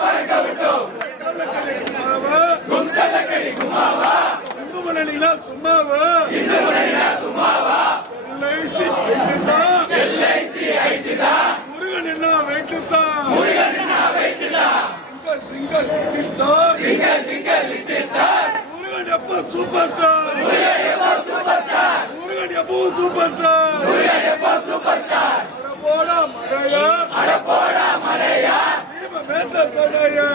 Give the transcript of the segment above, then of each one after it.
பறக்க விட்டோம் இந்து முன்னணியில சும்மாவா LIC ஐட்டுதான் முருகன் என்ன வெட்டுதான் முருகன் எப்போ சூப்பர் ஸ்டார் முருகன் எப்போ சூப்பர் ஸ்டார் போடா மடையா மேத்த தடையா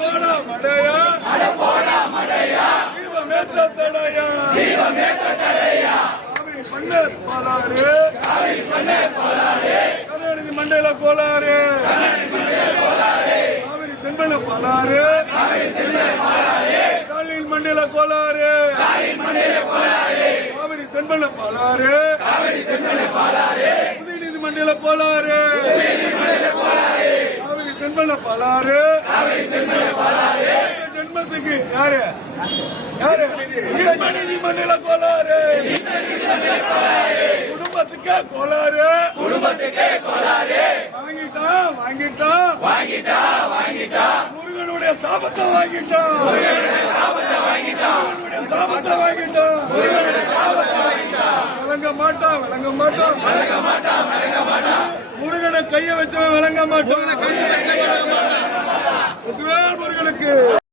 போடா மடையா மேத்த தடையா மன்னர் போலாரு கருணாநிதி மண்டையில கோளாறு காவிரி தென்பன பாலாறு ஸ்டாலின் மண்டையில கோளாறு காவிரி தென்பன பாலாறு உதயநிதி மண்டையில கோளாறு காவிரி தென்பன பாலாறு ஜென்மத்துக்கு யாரு உதயநிதி மண்டையில கோளாறு குடும்பத்துக்கே கோளாறு வாங்கிட்டான் முருகனுடைய சாபத்தை வாங்கிட்டான் விளங்க மாட்டான் முருகனை கைய வச்சவன் விளங்க மாட்டான் முருகனுக்கு